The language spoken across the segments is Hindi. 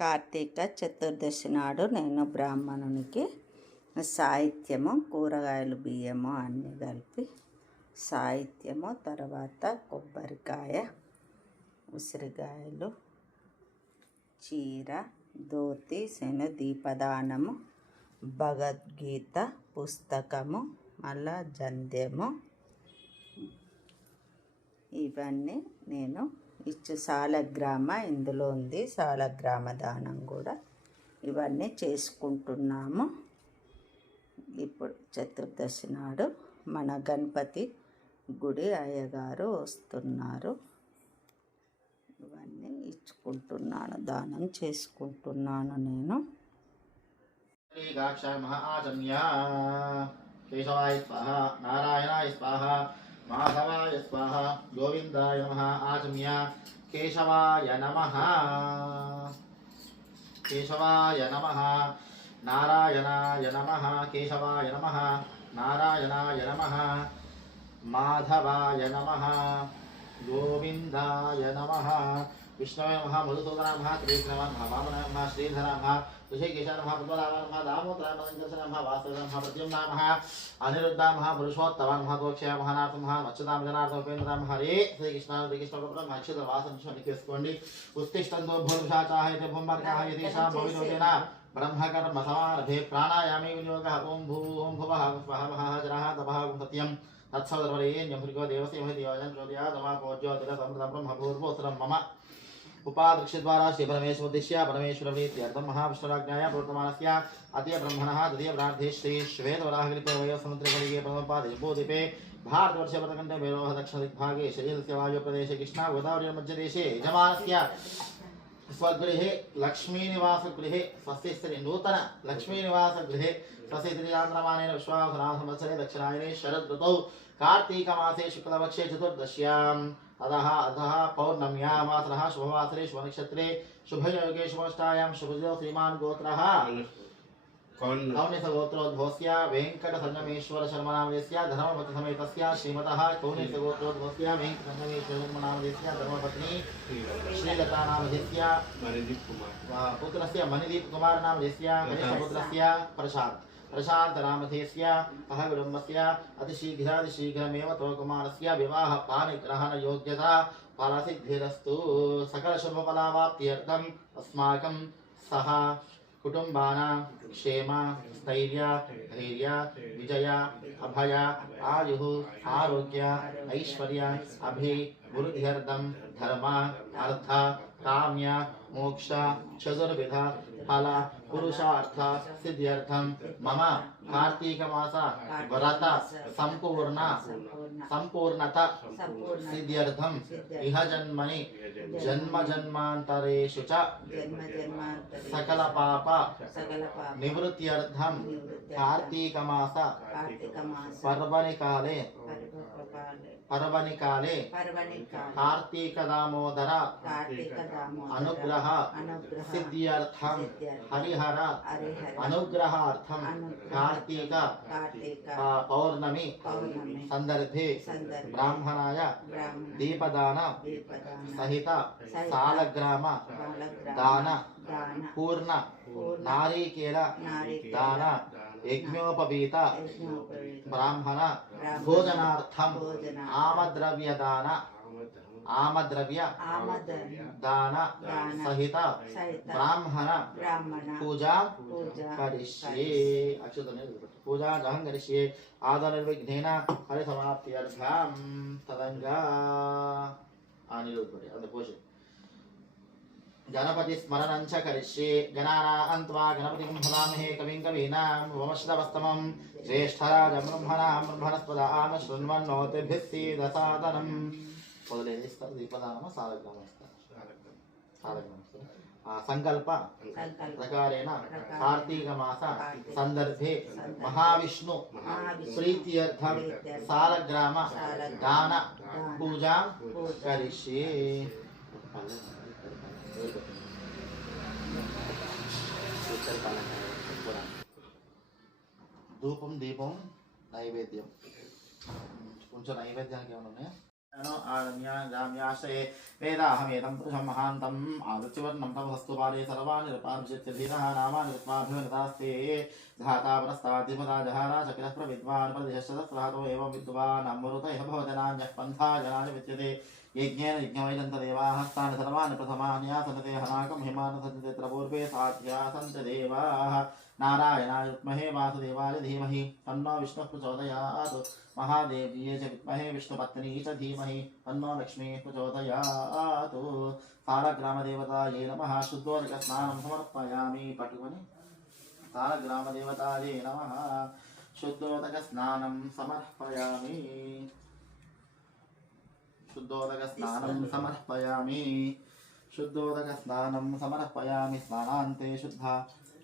కార్తీక చతుర్దశి నాడు నేను బ్రాహ్మణునికి సాహిత్యము కూరగాయలు బియ్యము అన్నీ కలిపి సాహిత్యము తర్వాత కొబ్బరికాయ ఉసిరికాయలు చీర ధోతి శన దీపదానము భగవద్గీత పుస్తకము మళ్ళా జంధ్యము. ఇవన్నీ నేను ఇచ్చు సాలగ్రామ ఇందులో ఉంది సాలగ్రామ దానం కూడా. ఇవన్నీ చేసుకుంటున్నాము. ఇప్పుడు చతుర్దశి నాడు మన గణపతి గుడి అయ్యగారు వస్తున్నారు. ఇవన్నీ ఇచ్చుకుంటున్నాను దానం చేసుకుంటున్నాను నేను. కేశవాయ స్వాహ నారాయణాయ స్వాహ మాధవాయ స్వాహ గోవిందాయ నమ ఆచమ్య కేశవాయ నమ. కేశవాయ నమ నారాయణాయ నమ కేశవాయ నమ నారాయణాయ నమ మాధవాయ నమ గోవిందాయ నమ. विष्णवे नमः मधुसूदनाय नमः त्रिविक्रमाय नमः वामनाय नमः श्रीधराय नमः ऋषिकेशाय नमः पद्मनाभाय नमः दामोदराय मच्छदाम जनार्दन हरे श्रीकृष्णाय श्रीकृष्ण प्रभु उत्तिष्ठन्तो भूर्भुषाचाः इति भूम्बर्काः यदेषां भविनोतेन ब्रह्मकर्म समारभे प्राणायामे विनियोगः ॐ भू ॐ भुवः वहवः जनाः तपः गुं सत्यम्। तत्सौदर्वरेण्यभृगो देवस्य महति योजनं तमापोज्योतिरसमृतं ब्रह्मभूर्वोत्तरं मम। उपादृक्षद्वारा श्रीपरमेश्वरदिश्य परमेश्वरप्रीत्यर्थं महाविष्णुराज्ञाया प्रवर्तमानस्य अद्य ब्रह्मणः तदीयप्रार्थे श्री श्वेतवराहगिरिपर्वयो समुद्रकलिगे प्रथमपादे बोधिपे भारतवर्षे पदकण्ठे मेरोह दक्षिणदिग्भागे शरीरस्य वायुप्रदेशे कृष्णा गोदावरीमध्यदेशे यजमानस्य स्वगृहे लक्ष्मीनिवासगृहे स्वस्य स्त्री नूतन लक्ष्मीनिवासगृहे स्वस्य त्रियान्द्रमानेन विश्वासनासंवत्सरे दक्षिणायने शरदृतौ कार्तीकमासे शुक्लपक्षे चतुर्दश्याम् अतः अतः पौर्णम्यामासनः शुभवासरे शुभनक्षत्रे शुभयोगे शुभष्टायां शुभजो श्रीमान् गोत्रः। कौन्यस गोत्रोद्भवस्य वेङ्कटसंगमेश्वर शर्मनामधेस्य धर्मपतिसमेतस्य श्रीमतः कौन्यस गोत्रोद्भवस्य वेङ्कटसंगमेश्वर शर्मनामधेस्य धर्मपत्नी श्रीलतानामधेस्य पुत्रस्य मणिदीप कुमार नामधेस्य कनिष्ठपुत्रस्य प्रशान्त प्रशान्त नामधेस्य अहविडम्बस्य अतिशीघ्रातिशीघ्रमेव तव कुमारस्य विवाह पाणिग्रहणयोग्यता फलसिद्धिरस्तु। सकलशुभफलावाप्त्यर्थम् अस्माकं सह कुटुम्बानां क्षेम, स्थैर्य, धैर्य, विजय, अभय, आयुः, आरोग्य, ऐश्वर्य अभि वृद्ध्यर्थं धर्म अर्थ काम्य मोक्ष चतुर्विध फल पुरुषार्थ सिद्ध्यर्थम मम कार्तीक मास व्रत संपूर्ण संपूर्णता सिद्ध्यर्थम इह जन्मनि जन्म जन्मांतरेषु च सकल पाप निवृत्त्यर्थम कार्तीक मास पर्वणि काले पर्वणि काले कार्तिक दामोदर अनुग्रह। सिद्ध्यर्थ हरिहर। अनुग्रहार्थम। कार्तिक। पौर्णमी। संदर्भे। ब्राह्मणाय। दीपदान। सहित। सालग्राम। दान। पूर्ण। नारीकेल। दान। यज्ञोपवीत। ब्राह्मण। भोजनार्थम। आमद्रव्यदान। ఆమద్రవ్య దాన సహిత బ్రాహ్మణ పూజా కరిష్యే అచ్యుత పూజా అహం కరిష్యే ఆదర ఆదనిర్విఘ్నేన హరి సమాప్త్యర్థం తదంగా అనిరుద్ధపడి అంత పూజ గణపతి స్మరణంచ కరిష్యే గణానాహం త్వా గణపతిం భవామహే కవిం కవీనాం వమశ్రవస్తమం జ్యేష్ఠరాజ బ్రహ్మణాం బ్రహ్మణస్పదామ శృణ్వన్నోతిభిస్సీదసాదనం మొదలు ఏం చేస్తారు దీపదానమ సాధకం ఇస్తారు సాధకం ఇస్తారు సంకల్ప ప్రకారేణ కార్తీక మాస సందర్భే మహావిష్ణు ప్రీత్యర్థం సాలగ్రామ దాన పూజా కరిష్యే ధూపం దీపం నైవేద్యం కొంచెం నైవేద్యానికి ఏమైనా ఉన్నాయా नो आरण्यागाम्याश्रये वेदाहमेदं पुरुषं महान्तम् आदृत्यवर्णं तमस्तु पारे सर्वाणि रूपाभिषिच्य धीरः नामानि ऋत्वाभिमनतास्ते धाता पुरस्तादिपदा जहारा चकिरः प्रविद्वान् प्रदिशस्रहतो एवं विद्वान् अमृत इह भवजनान्यः पन्था जनानि विद्यते यज्ञेन यज्ञमैदन्तदेवाः तानि सर्वाणि प्रथमानि आसनते हनाकं हिमान् सन्ति तत्र पूर्वे साध्या सन्ति देवाः नारायणाय विद्महे वासुदेवाय धीमहि तन्नो विष्णुः प्रचोदयात् महादेव्ये च विद्महे विष्णुपत्नी च धीमहि तन्नो लक्ष्मीः प्रचोदयात् कालग्रामदेवतायै नमः शुद्धोदकस्नानं समर्पयामि पटुवनि कालग्रामदेवतायै नमः शुद्धोदकस्नानं समर्पयामि शुद्धोदकस्नानं समर्पयामि शुद्धोदकस्नानं समर्पयामि स्नानान्ते शुद्धा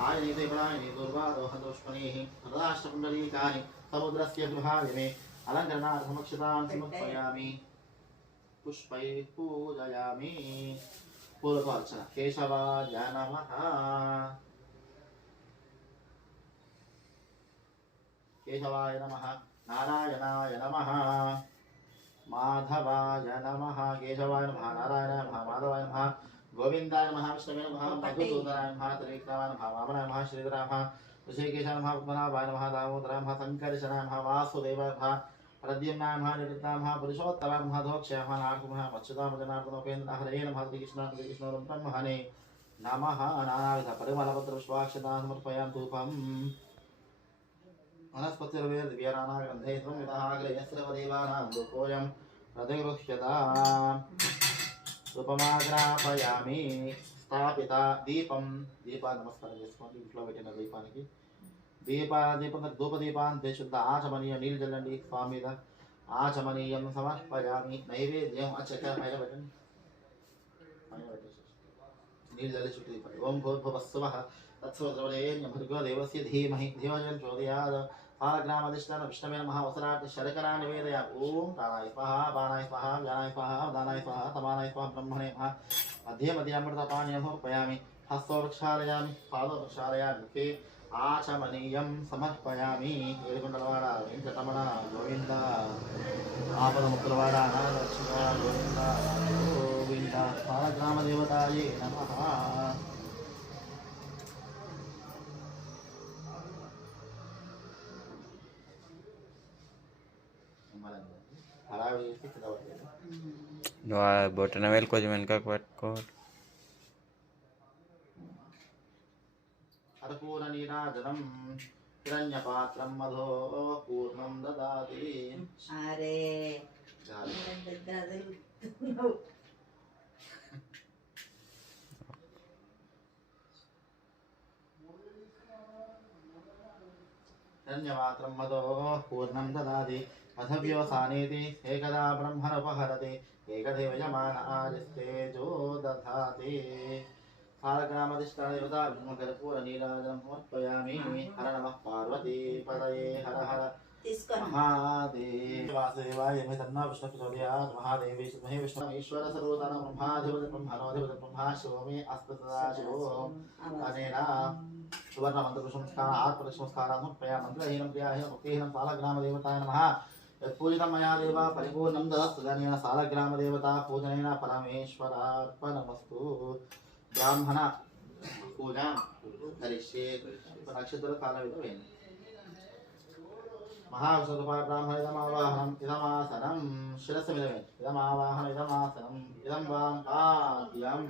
आयनीते प्रायणी दुर्वादोहदोष्मणीः हृदाष्टपुण्डरीकानि समुद्रस्य गृहादिमे अलङ्करणार्थमक्षतान् समर्पयामि पुष्पैः पूजयामि। पूर्वोर्चना केशवाय नमः केशवाय नमः। नारायणाय नमः। माधवाय नमः। केशवाय नमः। नारायणाय नमः। माधवाय नमः। गोविन्दाय नमः विष्णवे नमः मधुसूदनाय नमः त्रिविक्रमाय नमः वामनाय नमः श्रीधराय नमः ऋषिकेशाय नमः पद्मनाभाय नमः दामोदराय नमः सङ्कर्षणाय नमः वासुदेवाय नमः प्रद्युम्नाय नमः निवृत्ताय नमः पुरुषोत्तमाय नमः धोक्षाय नमः नारकुमः मच्छुतामजनार्दनोपेन्द्र हरे नमः श्रीकृष्ण श्रीकृष्ण ब्रह्मणे नमः। नानाविध परिमलपत्रपुष्पाक्षतां समर्पयामि धूपम् वनस्पतिर्वेदव्यराणाग्रन्थे त्वं विदहाग्रयस्रवदेवानां रूपोऽयं प्रतिगृह्यताम् ఉపమాగ్రాపయామి స్థాపిత దీపం దీపా నమస్కారం చేసుకోండి ఇంట్లో పెట్టిన దీపానికి దీప దీపం ధూపదీపాంతే శుద్ధ ఆచమనీయం నీళ్ళు చల్లండి స్వామి మీద ఆచమనీయం సమర్పయామి నైవేద్యం ఆ చక్కెర పైన పెట్టండి పైన పెట్టేసి నీళ్ళు చల్లి చుట్టూ దీపం ఓం భూర్భువస్సువ తత్సోద్రవరేణ్య భర్గో దేవస్య ధీమహి ధియోజన్ చోదయాద్ పాలగ్రామధిష్టాన విష్ణవే మహా వసరార్థ శరకరా నివేదయ ఓం రాణాయ స్మహ బాణాయ స్మహ వ్యానాయ స్మహ దానాయ స్మహ తమానాయ స్మహ బ్రహ్మణే మహ మధ్యే మధ్య అమృత పానీయం సమర్పయామి హస్తో ప్రక్షాళయామి పాదో ప్రక్షాళయామి ముఖే ఆచమనీయం సమర్పయామి. ఏడుకొండలవాడ వెంకటమణ గోవింద. ఆపద ముక్కలవాడ గోవింద. గోవింద. పాలగ్రామ దేవతాయే నమ. Wah, buat novel kau cuman kau kuat kau. अर्पूरनीराजनम् हिरण्यपात्रं मधो पूर्णं मधो पूर्णं ददाति अथव्यवसानेति एकदा ब्रह्मणपहरति एकदेवयमान आदिस्तेजो दधाति तारकनामधिष्ठानदेवतार्पूरनीराजनमोर्पयामि हर नमः पार्वती पदये हर हर महादेवासदेवाय मे तन्ना विष्णुपितोदयात् महादेवे विष्णुमहे विष्णुमीश्वर सर्वदानं ब्रह्माधिपति ब्रह्मणोधिपति ब्रह्मा शिवो मे अस्तदाशिवो अनेन सुवर्णमन्त्रपुष्पंस्कार आत्मलक्ष्मस्कारात्मप्रिया मन्त्रहीनं क्रियाहीनं मुक्तिहीनं पालग्रामदेवताय नमः తత్పూజితం మయా దేవ పరిపూర్ణం దదస్తుదనేన సాలగ్రామదేవత పూజనైన పరమేశ్వరార్పణమస్తు. బ్రాహ్మణ పూజ కరిష్యే. నక్షత్ర కాలవిధ వేయండి మహావిష్ణుపాబ్రాహ్మణ ఇదమావాహనం ఇదమాసనం. శిరస్సు మీద వేయండి ఇదమావాహనం ఇదమాసనం. ఇదం వాం పాద్యం.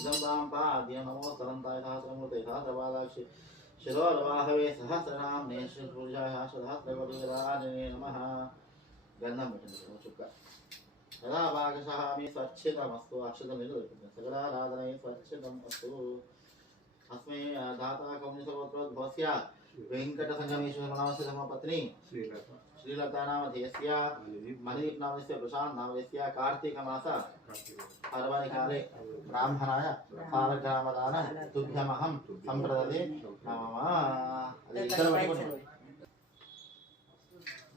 ఇదం వాం పాద్యం. నమో సరంతాయ సహస్రమూర్తి సహస్రపాదాక్షి శిరోర్వాహవే సహస్రనామేశ్వర పూజాయా సహస్రవీరాజనే నమ. గంధం పెట్టింది చుక్క. సదా భాగశహామి స్వచ్ఛితమస్తు అక్షతం మీద దొరికింది సకలారాధనై స్వచ్ఛితం అస్తు. అస్మై దాత కౌని సర్వత్రోద్భవస్య వెంకట సంగమేశ్వర నామ పత్ని. శ్రీలత श्रीलता नामधेयस्य मणिदीप से प्रशांत से कार्तिकमास पर्वणिकाले ब्राह्मणाय सालग्रामदान तुभ्यमहं सम्प्रददे मम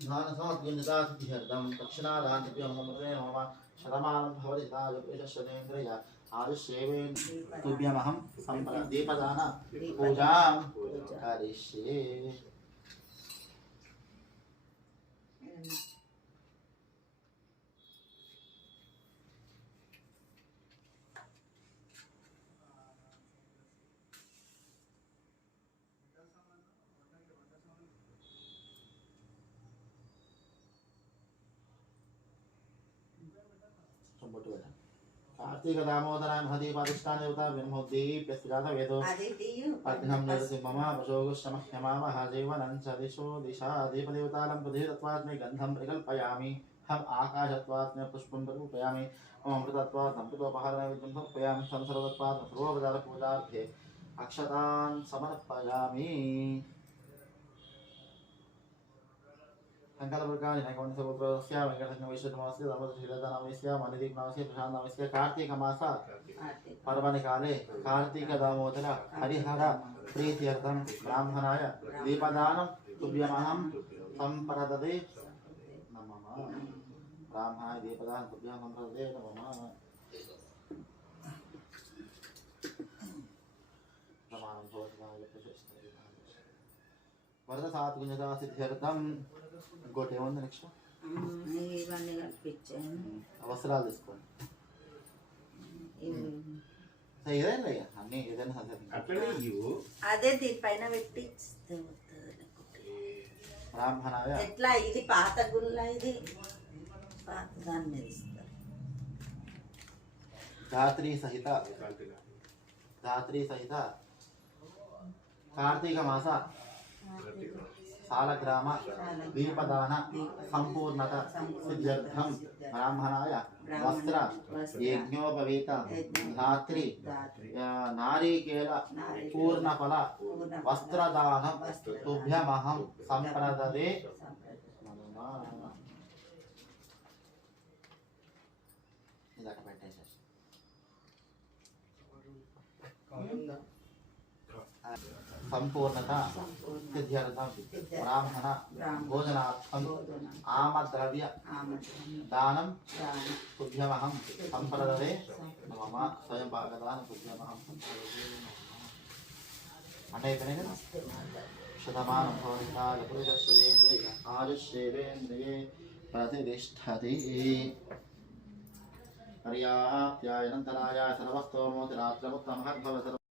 ध्यानसाद्युन्यतासिद्ध्यर्थं दक्षिणादान्तव्यं ममृते मम शतमानं भवति दीपदान पूजा करिष्ये। चाहिए टमाटो है भक्ति का हदी महदीपादिष्टान देवता ब्रह्मोद्दीप व्यस्तिगात वेदो पद्मं नरसिंहम अशोक शमह्यमामः जीवनं च दिशो दिशा दीपदेवतालं प्रधीरत्वात् मे गन्धं प्रकल्पयामि हम आकाशत्वात् मे पुष्पं प्ररूपयामि हम अमृतत्वात् अमृतोपहारं विद्युं हम सर्वतत्वात् सर्वोपचारपूजार्थे अक्षतान् समर्पयामि सङ्कल्पकानि नैकोण्ठपुत्रस्य वेङ्कटसिंहवैश्वरमास्य धर्मशीलधनमस्य मणिदीपनामस्य प्रशान्तनामस्य कार्तीकमास पर्वणि काले कार्तीकदामोदर हरिहर प्रीत्यर्थं ब्राह्मणाय दीपदानं तुभ्यमहं सम्प्रददे नमः ब्राह्मणाय दीपदानं तुभ्यं सम्प्रददे नमः नमामि भवताय प्रशस्ति వరద సాత్కుజదా సిద్ధ్యర్థం ఇంకోటి ఏముంది నెక్స్ట్ అవసరాలు తీసుకోండి. ఏదైనా పెట్టి ఎట్లా? ఇది పాత గుళ్ళ ఇది. పాత సహిత. ధాత్రి సహిత. కార్తీక మాస. सालग्राम दीपदान संपूर्णत सिद्ध्यर्थम ब्राह्मणाय वस्त्र यज्ञोपवीत धात्रि नारिकेल पूर्णफल वस्त्रदान तुभ्यमहम संप्रददे। సంపూర్ణత సిద్ధ్యర్థం బ్రాహ్మణ భోజనార్థం ఆమద్రవ్య దానం తుభ్యమహం సంప్రదదే మమ స్వయం భాగదాన తుభ్యమహం సంప్రదదే అంటే అయిపోయినాయి కదా శతమానం భవతాయ పురుషేంద్రియ ఆయుష్యేంద్రియే ప్రతిష్టతి పర్యాప్త్యాయనంతరాయ సర్వస్తోమోతి రాత్రముత్తమహద్భవ